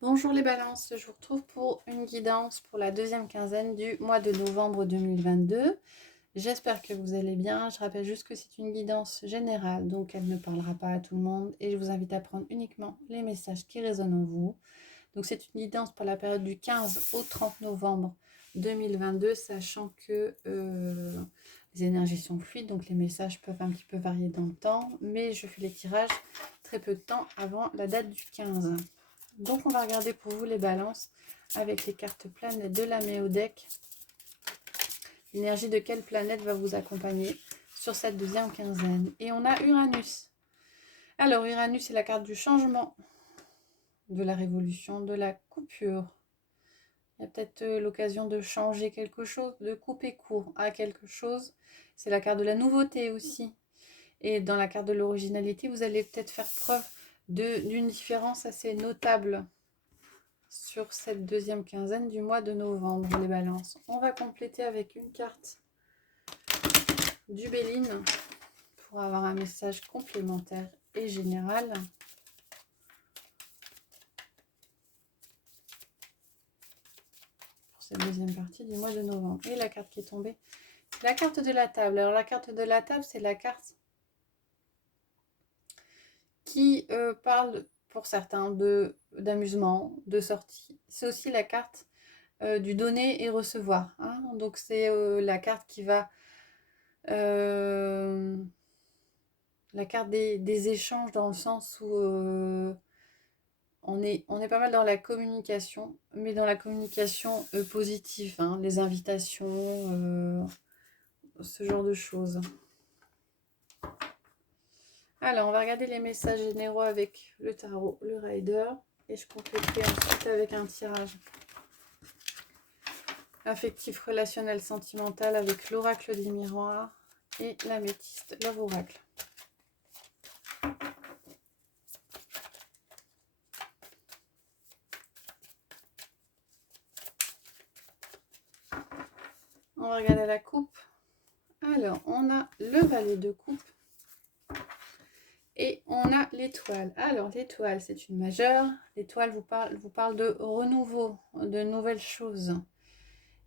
Bonjour les balances, je vous retrouve pour une guidance pour la deuxième quinzaine du mois de novembre 2022. J'espère que vous allez bien. Je rappelle juste que c'est une guidance générale, donc elle ne parlera pas à tout le monde et je vous invite à prendre uniquement les messages qui résonnent en vous. Donc c'est une guidance pour la période du 15 au 30 novembre 2022, sachant que les énergies sont fluides, donc les messages peuvent un petit peu varier dans le temps, mais je fais les tirages très peu de temps avant la date du 15. Donc on va regarder pour vous les balances avec les cartes planètes de la Méodec. L'énergie de quelle planète va vous accompagner sur cette deuxième quinzaine? Et on a Uranus. Alors Uranus, c'est la carte du changement, de la révolution, de la coupure. Il y a peut-être l'occasion de changer quelque chose, de couper court à quelque chose. C'est la carte de la nouveauté aussi. Et dans la carte de l'originalité, vous allez peut-être faire preuve d'une différence assez notable sur cette deuxième quinzaine du mois de novembre, les balances. On va compléter avec une carte du Béline pour avoir un message complémentaire et général. Pour cette deuxième partie du mois de novembre. Et la carte qui est tombée, c'est la carte de la table. Alors la carte de la table, c'est la carte qui parle pour certains d'amusement, de sortie. C'est aussi la carte du donner et recevoir. Hein. Donc c'est la carte qui va... la carte des échanges dans le sens où on est pas mal dans la communication, mais dans la communication positive, hein, les invitations, ce genre de choses. Alors, on va regarder les messages généraux avec le tarot, le rider, et je compléterai ensuite avec un tirage affectif, relationnel, sentimental avec l'oracle des miroirs et l'améthyste, love oracle. On va regarder la coupe. Alors, on a le valet de coupe et on a l'étoile. Alors, l'étoile, c'est une majeure. L'étoile vous parle de renouveau, de nouvelles choses.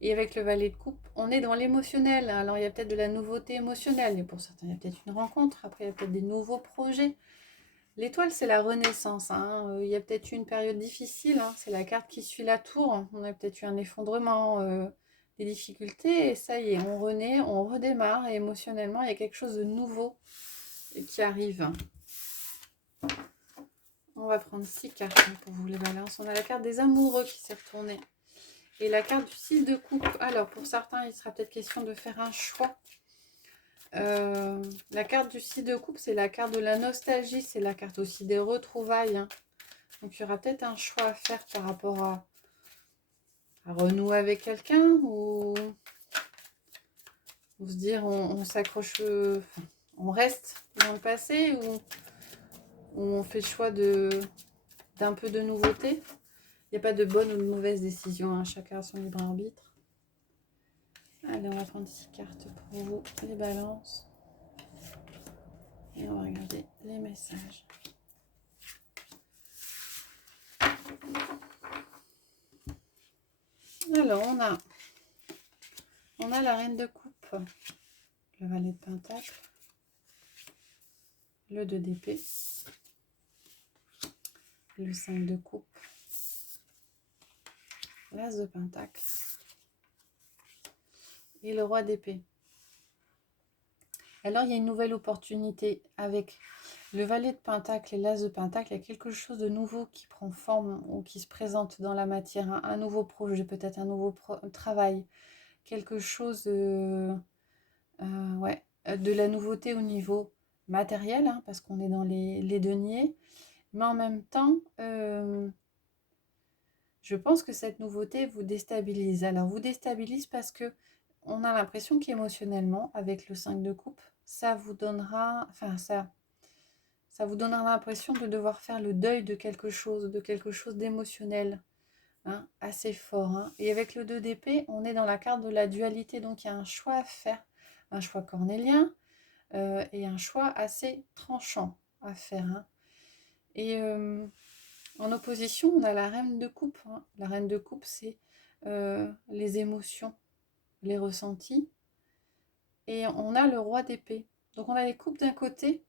Et avec le valet de coupe, on est dans l'émotionnel. Alors, il y a peut-être de la nouveauté émotionnelle. Et pour certains, il y a peut-être une rencontre. Après, il y a peut-être des nouveaux projets. L'étoile, c'est la renaissance. Hein. Il y a peut-être eu une période difficile. Hein. C'est la carte qui suit la tour. On a peut-être eu un effondrement, des difficultés. Et ça y est, on renaît, on redémarre. Et émotionnellement, il y a quelque chose de nouveau qui arrive. On va prendre 6 cartes pour vous les balances. On a la carte des amoureux qui s'est retournée. Et la carte du 6 de coupe. Alors, pour certains, il sera peut-être question de faire un choix. La carte du 6 de coupe, c'est la carte de la nostalgie. C'est la carte aussi des retrouvailles. Hein. Donc, il y aura peut-être un choix à faire par rapport à renouer avec quelqu'un ou se dire on s'accroche, on reste dans le passé ou on fait le choix d'un peu de nouveauté. Il n'y a pas de bonne ou de mauvaise décision, hein. Chacun a son libre arbitre. Allez, on va prendre 6 cartes pour vous, les balances. Et on va regarder les messages. Alors, on a la reine de coupe, le valet de pentacle, le 2 d'épée, le 5 de coupe, l'as de pentacle et le roi d'épée. Alors, il y a une nouvelle opportunité avec le valet de pentacle et l'as de pentacle. Il y a quelque chose de nouveau qui prend forme ou qui se présente dans la matière. Un nouveau projet, peut-être un nouveau travail. Quelque chose de la nouveauté au niveau matériel, hein, parce qu'on est dans les deniers. Mais en même temps, je pense que cette nouveauté vous déstabilise. Alors, vous déstabilise parce que on a l'impression qu'émotionnellement, avec le 5 de coupe, ça vous donnera l'impression de devoir faire le deuil de quelque chose d'émotionnel, hein, assez fort. Hein. Et avec le 2 d'épée, on est dans la carte de la dualité, donc il y a un choix à faire, un choix cornélien et un choix assez tranchant à faire. Hein. Et En opposition, on a la reine de coupe, hein. La reine de coupe, c'est les émotions, les ressentis. Et on a le roi d'épée. Donc on a les coupes d'un côté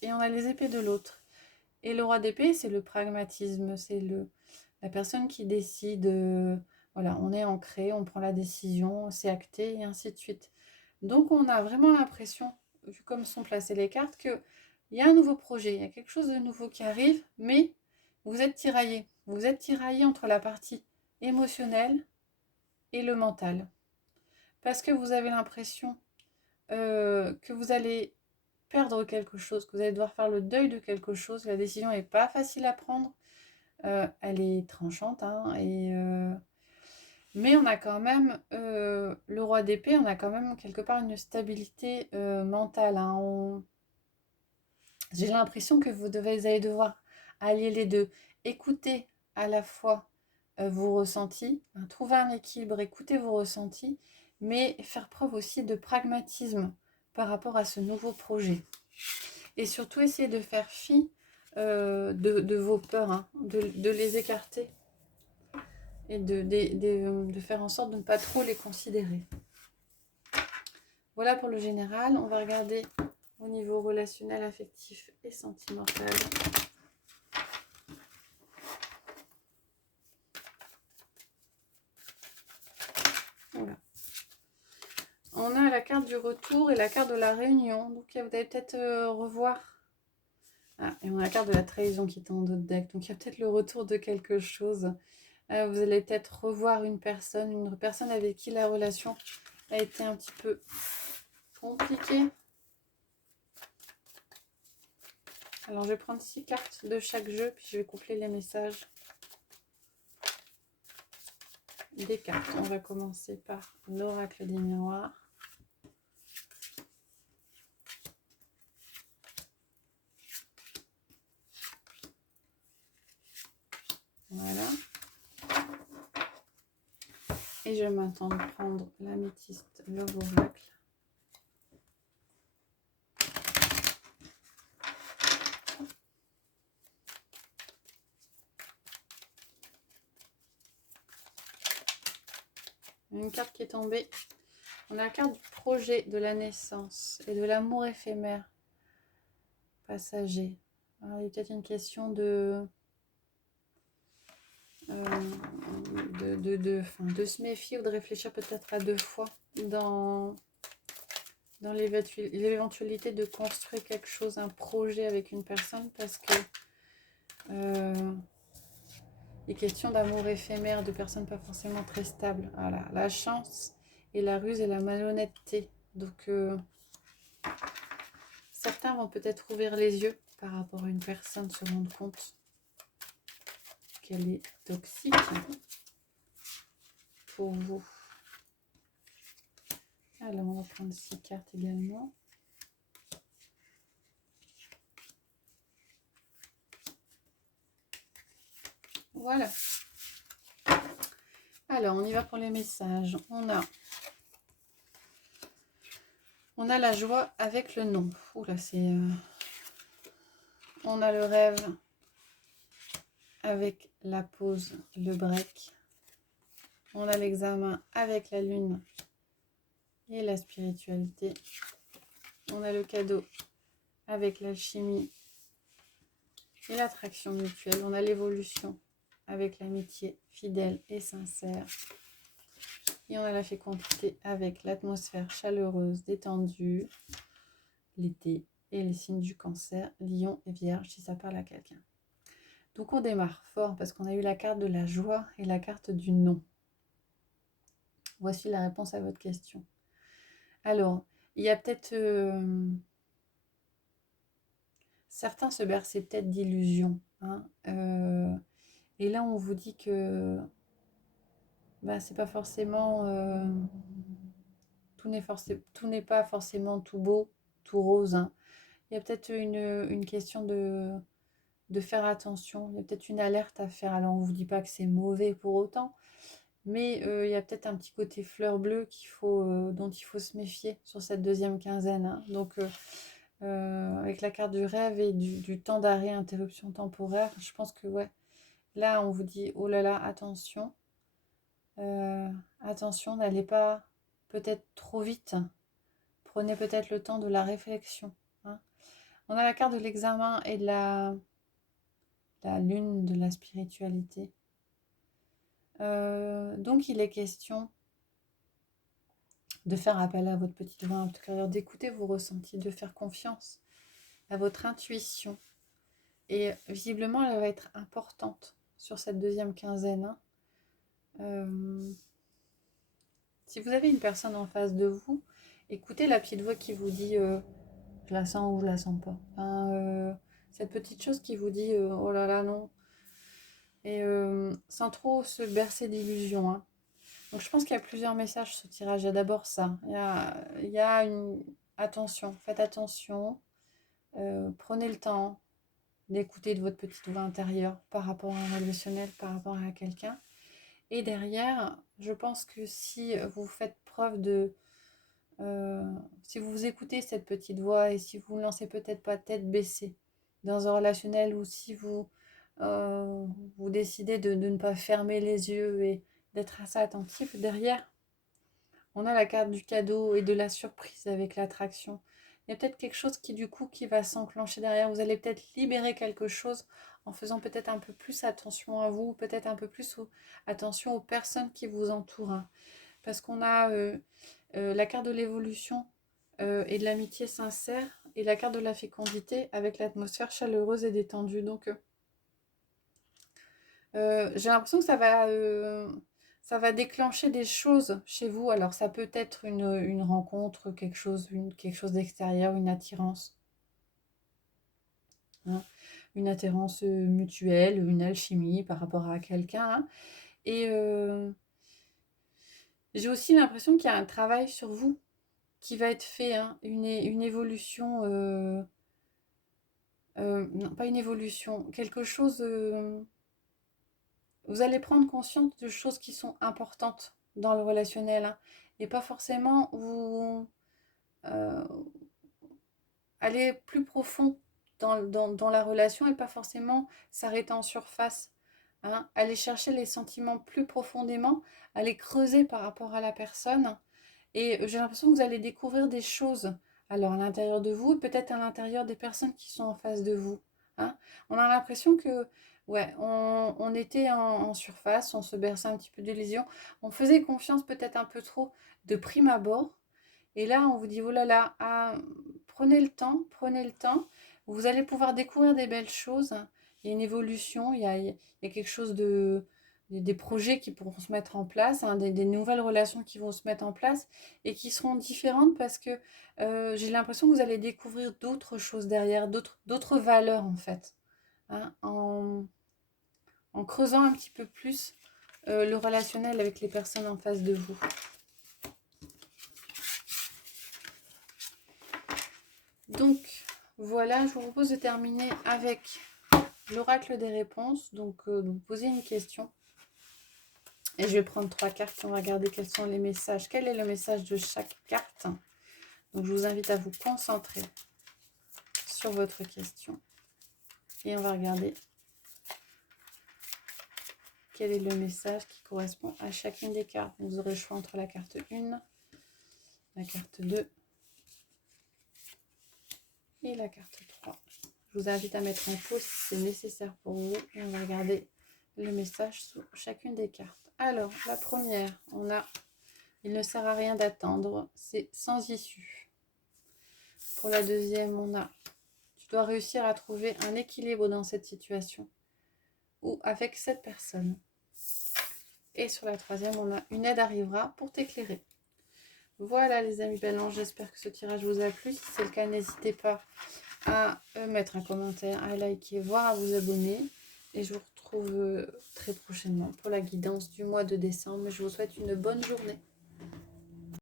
et on a les épées de l'autre. Et le roi d'épée, c'est le pragmatisme, c'est la personne qui décide, voilà, on est ancré, on prend la décision, c'est acté, et ainsi de suite. Donc on a vraiment l'impression, vu comme sont placées les cartes, qu'il y a un nouveau projet, il y a quelque chose de nouveau qui arrive, mais vous êtes tiraillé. Vous êtes tiraillé entre la partie émotionnelle et le mental. Parce que vous avez l'impression que vous allez perdre quelque chose, que vous allez devoir faire le deuil de quelque chose. La décision n'est pas facile à prendre. Elle est tranchante, hein, mais on a quand même le roi d'épée, on a quand même quelque part une stabilité mentale, hein. J'ai l'impression que vous allez devoir allier les deux. Écouter à la fois vos ressentis, hein, trouver un équilibre, écouter vos ressentis, mais faire preuve aussi de pragmatisme par rapport à ce nouveau projet. Et surtout essayer de faire fi de vos peurs, hein, de les écarter et de faire en sorte de ne pas trop les considérer. Voilà pour le général. On va regarder au niveau relationnel, affectif et sentimental. Voilà. On a la carte du retour et la carte de la réunion. Donc vous allez peut-être revoir. Ah, et on a la carte de la trahison qui est en d'autres deck. Donc il y a peut-être le retour de quelque chose. Vous allez peut-être revoir une personne avec qui la relation a été un petit peu compliquée. Alors je vais prendre 6 cartes de chaque jeu, puis je vais coupler les messages des cartes. On va commencer par l'oracle des miroirs. Voilà. Et je vais maintenant prendre l'améthyste, Love Oracle. Une carte qui est tombée. On a la carte du projet, de la naissance et de l'amour éphémère, passager. Alors, il y a peut-être une question de se méfier ou de réfléchir peut-être à 2 fois dans l'éventualité de construire quelque chose, un projet avec une personne, parce que les questions d'amour éphémère, de personnes pas forcément très stables. Voilà, la chance et la ruse et la malhonnêteté. Donc certains vont peut-être ouvrir les yeux par rapport à une personne, se rendre compte qu'elle est toxique pour vous. Alors on va prendre 6 cartes également. Voilà. Alors, on y va pour les messages. On a la joie avec le non. Oula, c'est... On a le rêve avec la pause, le break. On a l'examen avec la lune et la spiritualité. On a le cadeau avec l'alchimie et l'attraction mutuelle. On a l'évolution avec l'amitié fidèle et sincère. Et on a la fécondité avec l'atmosphère chaleureuse, détendue, l'été et les signes du cancer, lion et vierge si ça parle à quelqu'un. Donc on démarre fort parce qu'on a eu la carte de la joie et la carte du non. Voici la réponse à votre question. Alors, il y a peut-être... certains se berçaient peut-être d'illusions, hein, et là on vous dit que c'est pas forcément... tout n'est pas forcément tout beau, tout rose, hein. Il y a peut-être une question de faire attention. Il y a peut-être une alerte à faire. Alors, on ne vous dit pas que c'est mauvais pour autant, mais il y a peut-être un petit côté fleur bleue dont il faut se méfier sur cette deuxième quinzaine, hein. Donc, avec la carte du rêve et du temps d'arrêt, interruption temporaire, je pense que ouais, Là, on vous dit, oh là là, attention. Attention, n'allez pas peut-être trop vite. Prenez peut-être le temps de la réflexion. Hein. On a la carte de l'examen et de la lune de la spiritualité. Donc, il est question de faire appel à votre petite voix intérieure, d'écouter vos ressentis, de faire confiance à votre intuition. Et visiblement, elle va être importante sur cette deuxième quinzaine. Hein. Si vous avez une personne en face de vous, écoutez la petite voix qui vous dit je la sens ou je la sens pas. Enfin, cette petite chose qui vous dit oh là là non. Et sans trop se bercer d'illusions. Hein. Donc je pense qu'il y a plusieurs messages sur ce tirage. Il y a d'abord ça. Il y a une attention. Faites attention. Prenez le temps d'écouter de votre petite voix intérieure par rapport à un relationnel, par rapport à quelqu'un. Et derrière, je pense que si vous faites preuve de... si vous écoutez cette petite voix et si vous ne lancez peut-être pas tête baissée dans un relationnel ou si vous décidez de ne pas fermer les yeux et d'être assez attentif, derrière, on a la carte du cadeau et de la surprise avec l'attraction. Il y a peut-être quelque chose qui va s'enclencher derrière. Vous allez peut-être libérer quelque chose en faisant peut-être un peu plus attention à vous, peut-être un peu plus attention aux personnes qui vous entourent. Hein. Parce qu'on a la carte de l'évolution et de l'amitié sincère et la carte de la fécondité avec l'atmosphère chaleureuse et détendue. Donc, j'ai l'impression que ça va déclencher des choses chez vous. Alors, ça peut être une rencontre, quelque chose d'extérieur, une attirance. Hein, une attirance mutuelle, une alchimie par rapport à quelqu'un. Hein. Et j'ai aussi l'impression qu'il y a un travail sur vous qui va être fait, hein, une évolution, non, pas une évolution, quelque chose, vous allez prendre conscience de choses qui sont importantes dans le relationnel, hein, et pas forcément vous euh, aller plus profond dans la relation et pas forcément s'arrêter en surface. Hein, aller chercher les sentiments plus profondément, aller creuser par rapport à la personne. Et j'ai l'impression que vous allez découvrir des choses, alors à l'intérieur de vous, et peut-être à l'intérieur des personnes qui sont en face de vous. Hein. On a l'impression que, ouais, on était en surface, on se berçait un petit peu d'illusions, on faisait confiance peut-être un peu trop de prime abord. Et là, on vous dit, oh là là, ah, prenez le temps, vous allez pouvoir découvrir des belles choses. Il y a une évolution, il y a quelque chose des projets qui pourront se mettre en place, hein, des nouvelles relations qui vont se mettre en place et qui seront différentes parce que j'ai l'impression que vous allez découvrir d'autres choses derrière, d'autres valeurs en fait, hein, en creusant un petit peu plus le relationnel avec les personnes en face de vous. Donc voilà, je vous propose de terminer avec l'oracle des réponses. Donc vous posez une question. Et je vais prendre 3 cartes et on va regarder quels sont les messages. Quel est le message de chaque carte? Donc je vous invite à vous concentrer sur votre question. Et on va regarder quel est le message qui correspond à chacune des cartes. Vous aurez le choix entre la carte 1, la carte 2 et la carte 3. Je vous invite à mettre en pause si c'est nécessaire pour vous. Et on va regarder le message sous chacune des cartes. Alors, la première, on a « Il ne sert à rien d'attendre », c'est « sans issue ». Pour la deuxième, on a « Tu dois réussir à trouver un équilibre dans cette situation » ou « avec cette personne ». Et sur la troisième, on a « Une aide arrivera pour t'éclairer ». Voilà les amis Balances, j'espère que ce tirage vous a plu. Si c'est le cas, n'hésitez pas à mettre un commentaire, à liker, voire à vous abonner. Et je vous retrouve très prochainement pour la guidance du mois de décembre. Je vous souhaite une bonne journée.